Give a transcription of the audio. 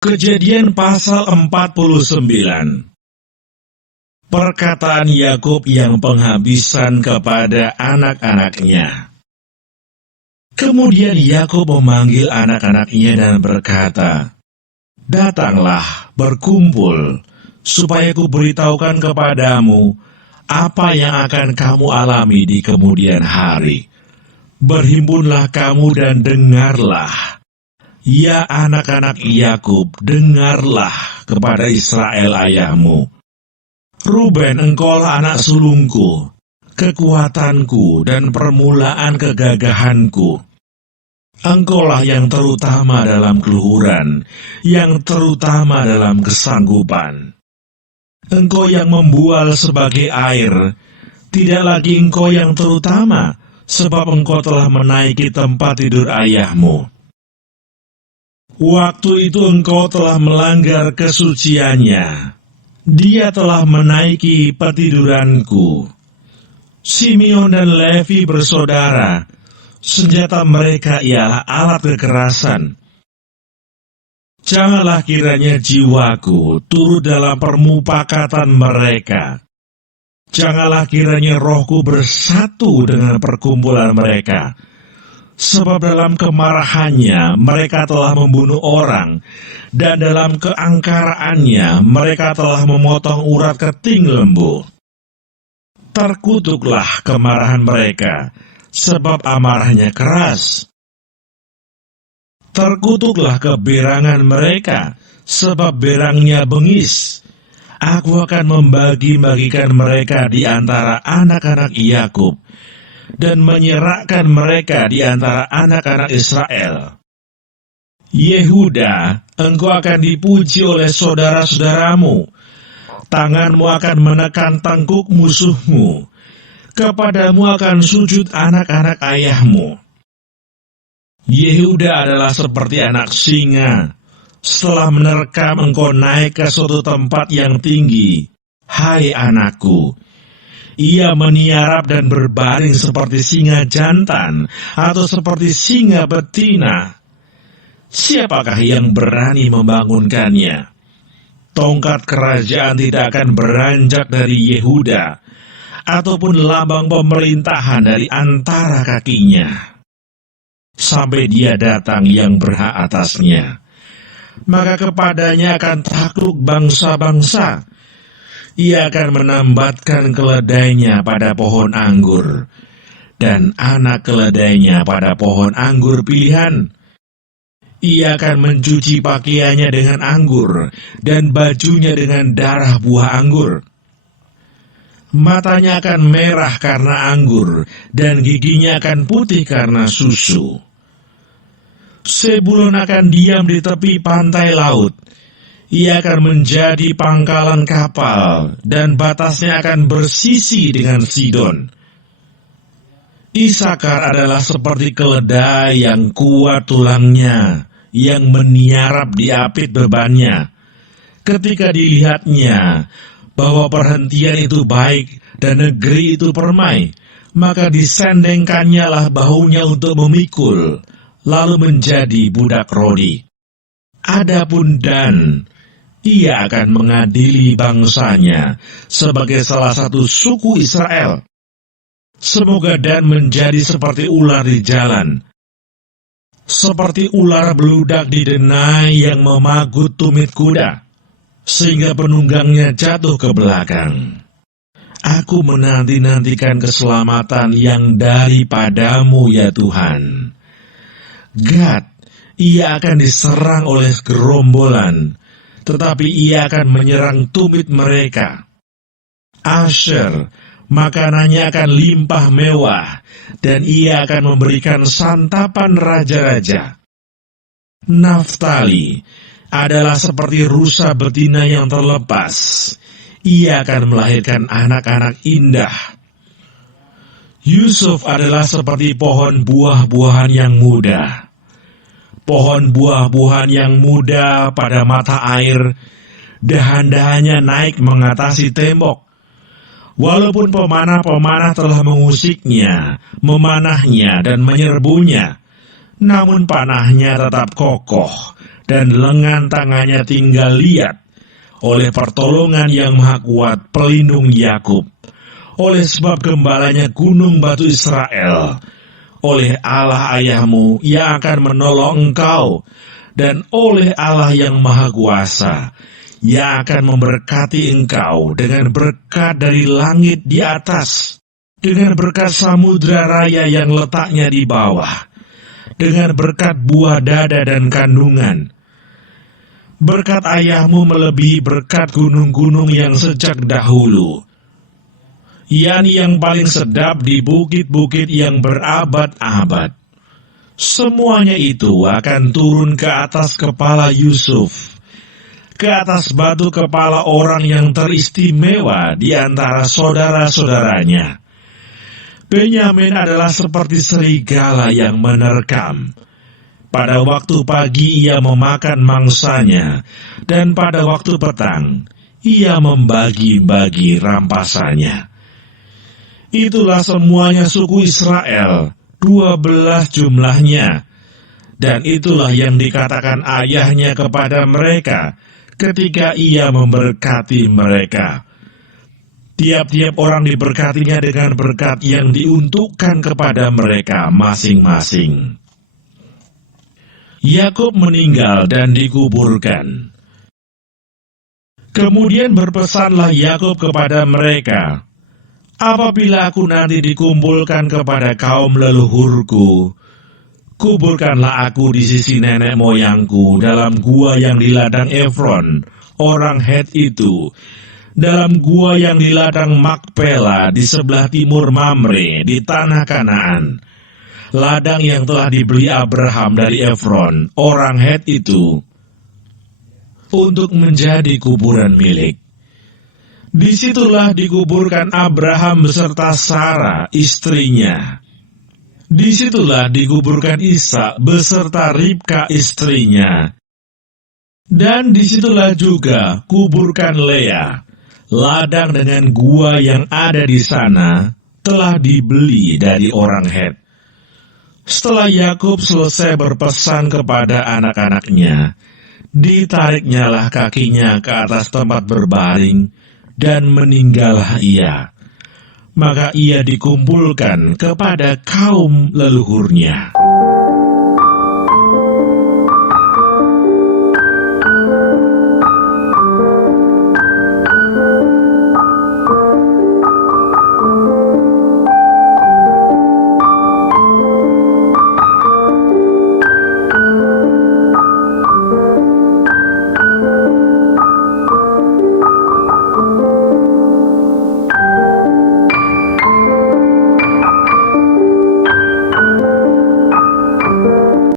Kejadian pasal 49. Perkataan Yakub yang penghabisan kepada anak-anaknya. Kemudian Yakub memanggil anak-anaknya dan berkata, "Datanglah, berkumpul, supaya kuberitahukan kepadamu apa yang akan kamu alami di kemudian hari. Berhimpunlah kamu dan dengarlah. Ya anak-anak Yakub, dengarlah kepada Israel ayahmu. Ruben, engkaulah anak sulungku, kekuatanku dan permulaan kegagahanku. Engkaulah yang terutama dalam keluhuran, yang terutama dalam kesanggupan. Engkau yang membual sebagai air, tidak lagi engkau yang terutama, sebab engkau telah menaiki tempat tidur ayahmu. Waktu itu engkau telah melanggar kesuciannya. Dia telah menaiki petiduranku. Simeon dan Levi bersaudara, senjata mereka ialah alat kekerasan. Janganlah kiranya jiwaku turut dalam permupakatan mereka. Janganlah kiranya rohku bersatu dengan perkumpulan mereka. Sebab dalam kemarahannya mereka telah membunuh orang, dan dalam keangkaraannya mereka telah memotong urat keting lembu. Terkutuklah kemarahan mereka, sebab amarahnya keras. Terkutuklah keberangan mereka, sebab berangnya bengis. Aku akan membagi-bagikan mereka di antara anak-anak Yakub, dan menyerahkan mereka di antara anak-anak Israel. Yehuda, engkau akan dipuji oleh saudara-saudaramu. Tanganmu akan menekan tengkuk musuhmu. Kepadamu akan sujud anak-anak ayahmu. Yehuda adalah seperti anak singa. Setelah menerkam engkau naik ke suatu tempat yang tinggi. Hai anakku, ia meniarap dan berbaring seperti singa jantan atau seperti singa betina. Siapakah yang berani membangunkannya? Tongkat kerajaan tidak akan beranjak dari Yehuda, ataupun lambang pemerintahan dari antara kakinya, sampai dia datang yang berhak atasnya. Maka kepadanya akan takluk bangsa-bangsa. Ia akan menambatkan keledainya pada pohon anggur, dan anak keledainya pada pohon anggur pilihan. Ia akan mencuci pakaiannya dengan anggur, dan bajunya dengan darah buah anggur. Matanya akan merah karena anggur, dan giginya akan putih karena susu. Sebulun akan diam di tepi pantai laut. Ia akan menjadi pangkalan kapal, dan batasnya akan bersisi dengan Sidon. Isakar adalah seperti keledai yang kuat tulangnya, yang meniarap di apit bebannya. Ketika dilihatnya bahwa perhentian itu baik dan negeri itu permai, maka disendengkannya lah bahunya untuk memikul, lalu menjadi budak rodi. Adapun Dan, ia akan mengadili bangsanya sebagai salah satu suku Israel. Semoga Dan menjadi seperti ular di jalan, seperti ular beludak di denai yang memagut tumit kuda, sehingga penunggangnya jatuh ke belakang. Aku menanti-nantikan keselamatan yang daripadamu, ya Tuhan. Gad, ia akan diserang oleh gerombolan, tetapi ia akan menyerang tumit mereka. Asher, makanannya akan limpah mewah, dan ia akan memberikan santapan raja-raja. Naftali adalah seperti rusa betina yang terlepas. Ia akan melahirkan anak-anak indah. Yusuf adalah seperti pohon buah-buahan yang muda. Pohon buah-buahan yang muda pada mata air, dahan-dahannya naik mengatasi tembok. Walaupun pemanah-pemanah telah mengusiknya, memanahnya dan menyerbunya, namun panahnya tetap kokoh, dan lengan tangannya tinggal lihat, oleh pertolongan yang maha kuat pelindung Yakub, oleh sebab gembalanya gunung batu Israel, oleh Allah ayahmu yang akan menolong engkau, dan oleh Allah yang maha kuasa, yang akan memberkati engkau dengan berkat dari langit di atas, dengan berkat samudra raya yang letaknya di bawah, dengan berkat buah dada dan kandungan. Berkat ayahmu melebihi berkat gunung-gunung yang sejak dahulu, yakni yang paling sedap di bukit-bukit yang berabad-abad. Semuanya itu akan turun ke atas kepala Yusuf, ke atas batu kepala orang yang teristimewa di antara saudara-saudaranya. Benyamin adalah seperti serigala yang menerkam. Pada waktu pagi ia memakan mangsanya, dan pada waktu petang ia membagi-bagi rampasannya. Itulah semuanya suku Israel, 12 jumlahnya. Dan itulah yang dikatakan ayahnya kepada mereka ketika ia memberkati mereka. Tiap-tiap orang diberkatinya dengan berkat yang diuntukkan kepada mereka masing-masing. Yakub meninggal dan dikuburkan. Kemudian berpesanlah Yakub kepada mereka, apabila aku nanti dikumpulkan kepada kaum leluhurku, kuburkanlah aku di sisi nenek moyangku dalam gua yang di ladang Efron, orang Het itu, dalam gua yang di ladang Makpela di sebelah timur Mamre di tanah Kanaan. Ladang yang telah dibeli Abraham dari Efron, orang Het itu, untuk menjadi kuburan milik. Disitulah dikuburkan Abraham beserta Sarah, istrinya. Disitulah dikuburkan Ishak beserta Ribka, istrinya. Dan disitulah juga kuburkan Lea. Ladang dengan gua yang ada di sana telah dibeli dari orang Het. Setelah Yakub selesai berpesan kepada anak-anaknya, ditariknyalah kakinya ke atas tempat berbaring, dan meninggallah ia. Maka ia dikumpulkan kepada kaum leluhurnya.